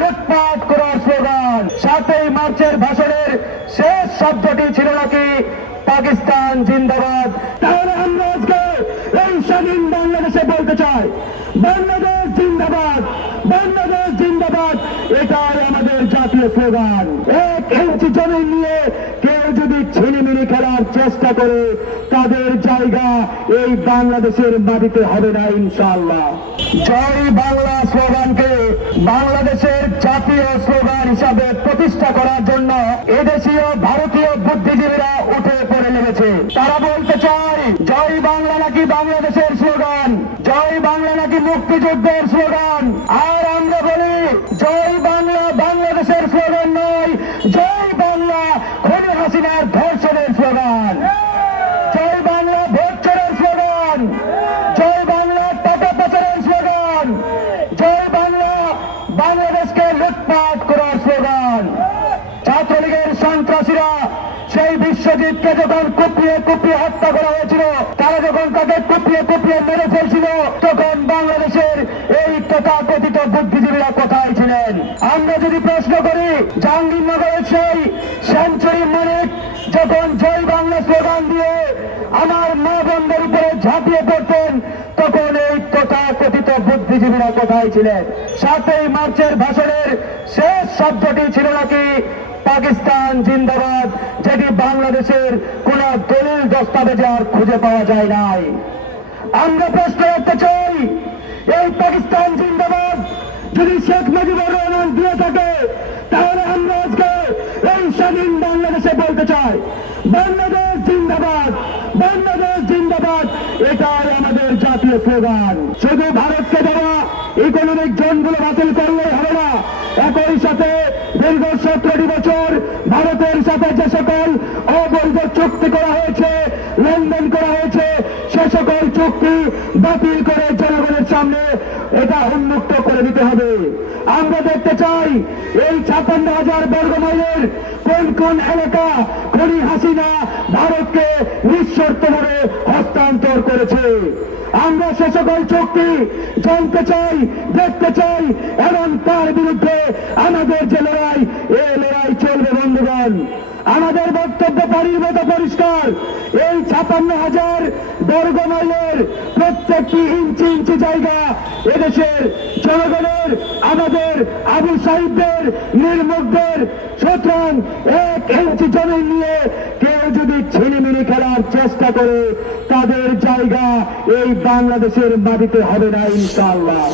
লুটপাট করার স্লোগান। 7ই মার্চের ভাষণের শেষ শব্দটি ছিল নাকি পাকিস্তান জিন্দাবাদ। তাহলে আমরা আজকে এই স্বাধীন বাংলাদেশে বলতে চাই, বাংলাদেশ জিন্দাবাদ, বাংলাদেশ জিন্দাবাদ, এটাই আমাদের জাতীয় স্লোগান। 1 ইঞ্চি জমি নিয়ে কেউ যদি ছিনিমিনি খেলার চেষ্টা করে তাদের জায়গা এই বাংলাদেশের মাটিতে হবে না ইনশাআল্লাহ। জয় বাংলা স্লোগানকে বাংলাদেশের জাতীয় স্লোগান হিসাবে প্রতিষ্ঠা করার জন্য এদেশীয় ভারতীয় বুদ্ধিজীবীরা উঠে পড়ে লেগেছে। তারা বলতে চায় জয় বাংলা নাকি বাংলাদেশের স্লোগান, জয় বাংলা নাকি মুক্তিযুদ্ধের স্লোগান। আর আমরা বলি জয় বাংলা বাংলাদেশের স্লোগান নয়, জয় বাংলা খুনি হাসিনার ধর্ষণের স্লোগান, জয় বাংলা ভোট চোরের স্লোগান, জয় বাংলা টাকা পাচারের স্লোগান, জয় বাংলা বাংলাদেশকে লুটপাট করার স্লোগান। ছাত্রলীগের সন্ত্রাসীরা সেই বিশ্বজিৎকে যখন কুপিয়ে কুপিয়ে হত্যা করা হয়েছিল, তারা যখন তাকে কুপিয়ে কুপিয়ে মেরে ফেলছিল, তখন বাংলাদেশের এই তথাকথিত বুদ্ধিজীবীরা কোথায় ছিলেন? আমরা যদি প্রশ্ন করি, জাহাঙ্গীরনগরের সেই সেঞ্চুরি মানিক যখন জয় বাংলা স্লোগান দিয়ে আমার মা বোনদের উপরে ঝাঁপিয়ে পড়তেন, তখন এই তথাকথিত বুদ্ধিজীবীরা কোথায় ছিলেন? 7ই মার্চের ভাষণের শেষ শব্দটি ছিল নাকি পাকিস্তান জিন্দাবাদ, যেটি বাংলাদেশের কোন দলিল দস্তাবেজে আর খুঁজে পাওয়া যায় নাই। আমরা প্রশ্ন করতে চাই, এই পাকিস্তান জিন্দাবাদ যদি শেখ মুজিবুর রহমান দিয়ে থাকে, তাহলে আমরা আজকে এই স্বাধীন বাংলাদেশে বলতে চাই বাংলাদেশ জিন্দাবাদ, বাংলাদেশ জিন্দাবাদ, এটাই আমাদের জাতীয় স্লোগান। শুধু ভারতকে দেওয়া ইকোনমিক জোনগুলো বাতিল করলেই হবে না, একই সাথে দীর্ঘ 17টি বছর ভারতের সাথে যে সকল অবৈধ চুক্তি করা হয়েছে, লেনদেন করা হয়েছে, সে সকল চুক্তি বাতিল করে জনগণের সামনে এটা উন্মুক্ত করে দিতে হবে। আমরা দেখতে চাই এই 56,000 বর্গ মাইলের কোন কোন এলাকা খুনি হাসিনা ভারতকে নিঃশর্তভাবে হস্তান্তর করেছে। আমরা সে সকল চুক্তি জানতে চাই, দেখতে চাই, এবং তার বিরুদ্ধে আমাদের যে লড়াই, এই লড়াই চলবে বন্ধুগণ। আমাদের বক্তব্য পানির মতো পরিষ্কার, এই 56,000 বর্গ মাইলের প্রত্যেকটি ইঞ্চি ইঞ্চি জায়গা এদেশের জনগণের, আমাদের আবু সাহিবদের, নির্মুখদের। সুতরাং 1 ইঞ্চি জমি নিয়ে কেউ যদি ছিনিমিনি খেলার চেষ্টা করে তাদের জায়গা এই বাংলাদেশের মাটিতে হবে না ইনশাআল্লাহ।